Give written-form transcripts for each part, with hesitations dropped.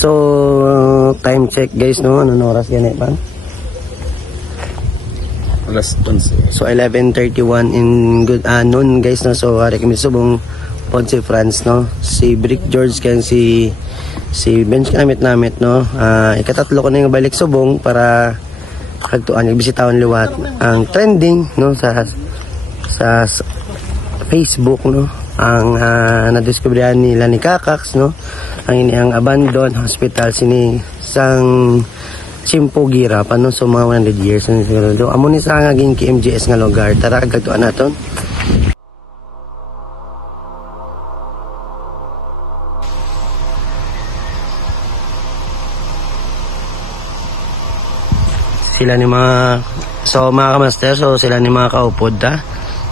So, time check guys, no? Anong oras yan eh, pan? Alas 11. So, 11:31 in good noon guys, no? So, hari kami subong Ponce France, no? Si Brick George kan si Bench namit, no? Ikatatlo ko na yung balik subong para kagtuan, nagbisitaon liwat ang trending, no? Sa Facebook, no? Ang nadiskubrihan nila ni Kakax, no? Ang abandoned hospital sini sang Chimpo Gira pa, no? So mga 100 years na siguro. Amo ni sa ngaging KMJS nga lugar. Tara kagtuan naton. Sila ni mga mga kamaster, so sila ni mga kaupod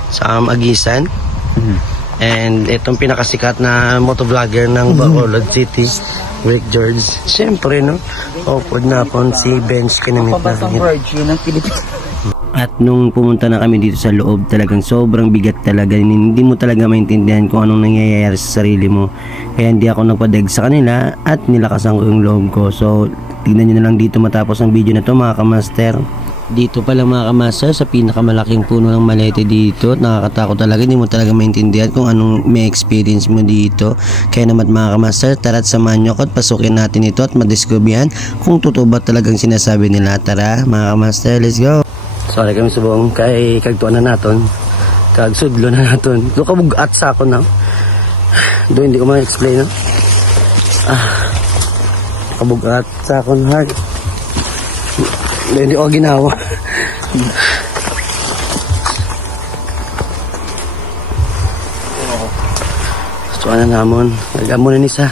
sa Agisan. And itong pinakasikat na motovlogger ng Bacolod City, Rick George. Siyempre, no? Kaupod na po si Bench kinamit na. At nung pumunta na kami dito sa loob, talagang sobrang bigat talaga. Hindi mo talaga maintindihan kung anong nangyayari sa sarili mo. Kaya hindi ako nagpadag sa kanila at nilakasan ko yung loob ko. So, tignan nyo na lang dito matapos ang video na to mga kamaster. Dito pala mga kamaster sa pinakamalaking puno ng malete dito. Nakakatakot talaga, hindi mo talaga maintindihan kung anong may experience mo dito. Kaya naman mga kamaster, tara't samahan nyo ako at pasukin natin ito at madiskubrihan kung totoo ba talagang sinasabi nila. Tara mga kamaster, let's go. Sorry kami subong kay kagtuan na naton, kagsudlo na naton. Do kabugat sa ako na. Do hindi ko ma-explain, no? Kabugat sa akong heart. Hindi ko ginawa. So ano namon, nagamo na nisa.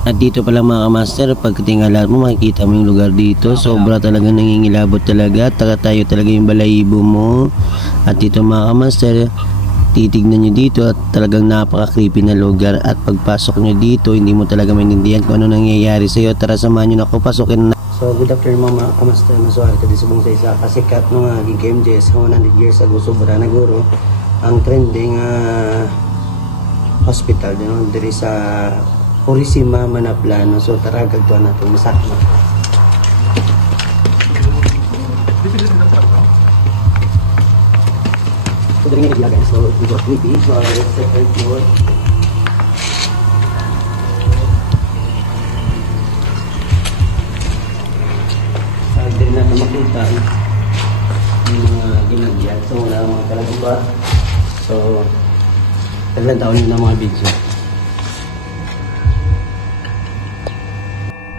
At dito pala mga kamaster, pagkatingala mo makikita mo yung lugar dito. Sobra talaga nangingilabot talaga. Tayo talaga yung balahibo mo. At dito mga kamaster, titignan nyo dito at talagang napaka-creepy na lugar. At pagpasok nyo dito, hindi mo talaga maintindihan kung ano nangyayari sa'yo. Tara samahan nyo na ako, pasukin na. So good afternoon mga kamaster. Masuhari ka din subong sa isa. Kasikat nung GMJS 100 years ago, sobra na guro ang trending hospital diri sa Purisima, Manaplano. So tara gagtuan natin masakit. So diri nga guys, so we got creepy. So second floor. So diri na makita yung mga ginagyan. So wala mga kalagba. So tagal taon na mga video.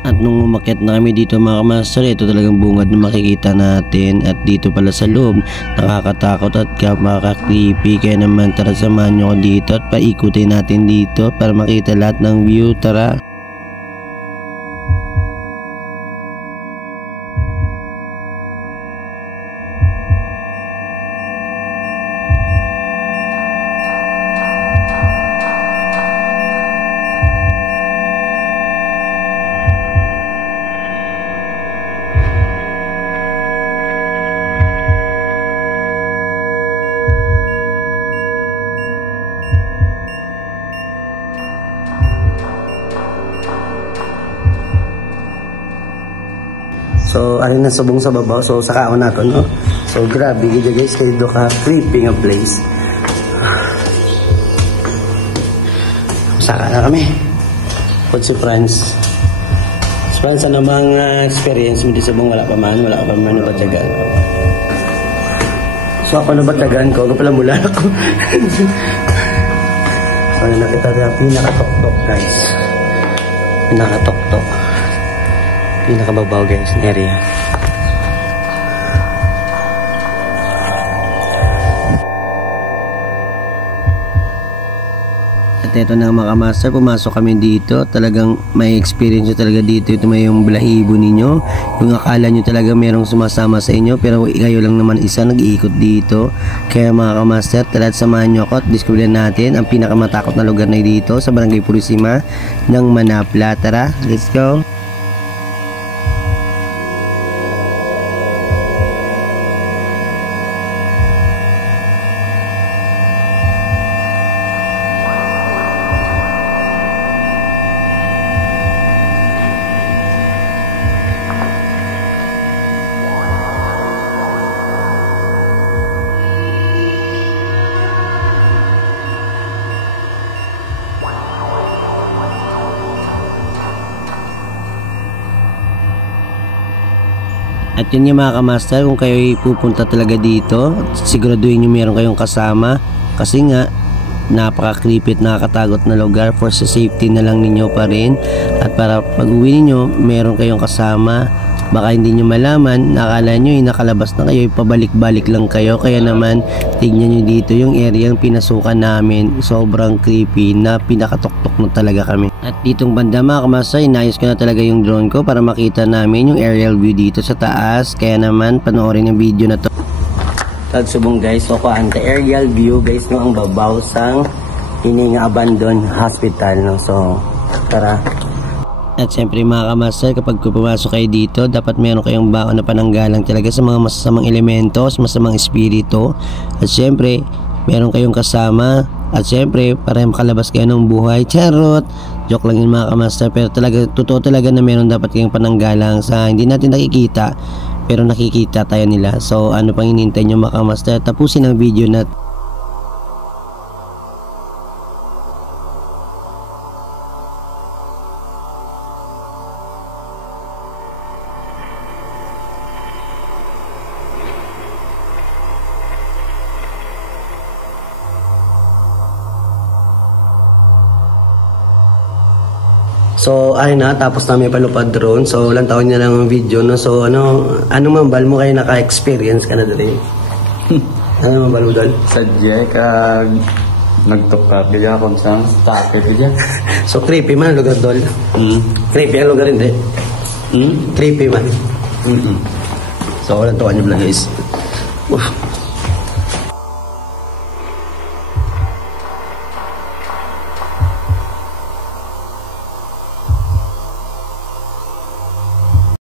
At nung umakyat na kami dito mga kamaster, ito talagang bungad na makikita natin. At dito pala sa loob, nakakatakot at makaka-creepy. Kaya naman tara samahan nyo ko dito at paikutin natin dito para makita lahat ng view. Tara! So, ayun na subong sa babaw. So, sa kaon nato, no? So, grabe, gito guys, kayo do ka creeping a place. Saka na kami. Put si Franz. Franz, ano bang experience mo di subong? Wala pa man nabatyagan. So, ako nabatyagan ko. Ako pala mula ako. So, yun nakita na pinaka-tok-tok, guys. Pinaka-tok-tok. Pinakababaw guys na area. At ito na mga kamaster, pumasok kami dito. Talagang may experience nyo talaga dito. Ito may yung balahibo ninyo. Yung akala nyo talaga merong sumasama sa inyo, pero kayo lang naman isa nag-iikot dito. Kaya mga kamaster, tala't samahan nyo ako at discoverin natin ang pinakamatakot na lugar na dito sa Barangay Purisima ng Manapla. Tara, let's go! At yun yung mga kamaster, kung kayo pupunta talaga dito, siguraduhin nyo meron kayong kasama kasi nga napaka-creepy at nakakatakot na lugar. For sa safety na lang ninyo pa rin, at para pag uwi ninyo meron kayong kasama. Baka hindi nyo malaman, nakala nyo nakalabas na kayo, pabalik-balik lang kayo. Kaya naman tignan nyo dito yung area yung pinasukan namin, sobrang creepy na pinakatuktok na talaga kami. At ditong banda mga kamasay, inayos ko na talaga yung drone ko para makita namin yung aerial view dito sa taas. Kaya naman panoorin yung video na to. Tagsubong guys, so kaanta aerial view guys no, ang babaw sang Hininga Abandoned Hospital no. So tara. At syempre mga kamaster, kapag pumasok kayo dito, dapat meron kayong baon na pananggalang talaga sa mga masasamang elementos, masamang espiritu. At syempre meron kayong kasama. At syempre para makalabas kayo ng buhay. Charot! Joke lang yun mga kamaster, pero talaga, totoo talaga na meron dapat kayong pananggalang sa hindi natin nakikita, pero nakikita tayo nila. So ano pang hinihintay nyo mga kamaster, tapusin ang video na. So ayun na, tapos namin palupad drone. So ilang taon niya lang ang video no. So ano mambal mo kayo naka-experience ka na dali? Ano mambal mo doon? Sadya ka nagtukap kaya kung saan takip dyan. So creepy man ang lugar doon. Creepy ang lugar hindi. Creepy man. So walang taon niyo vlog guys.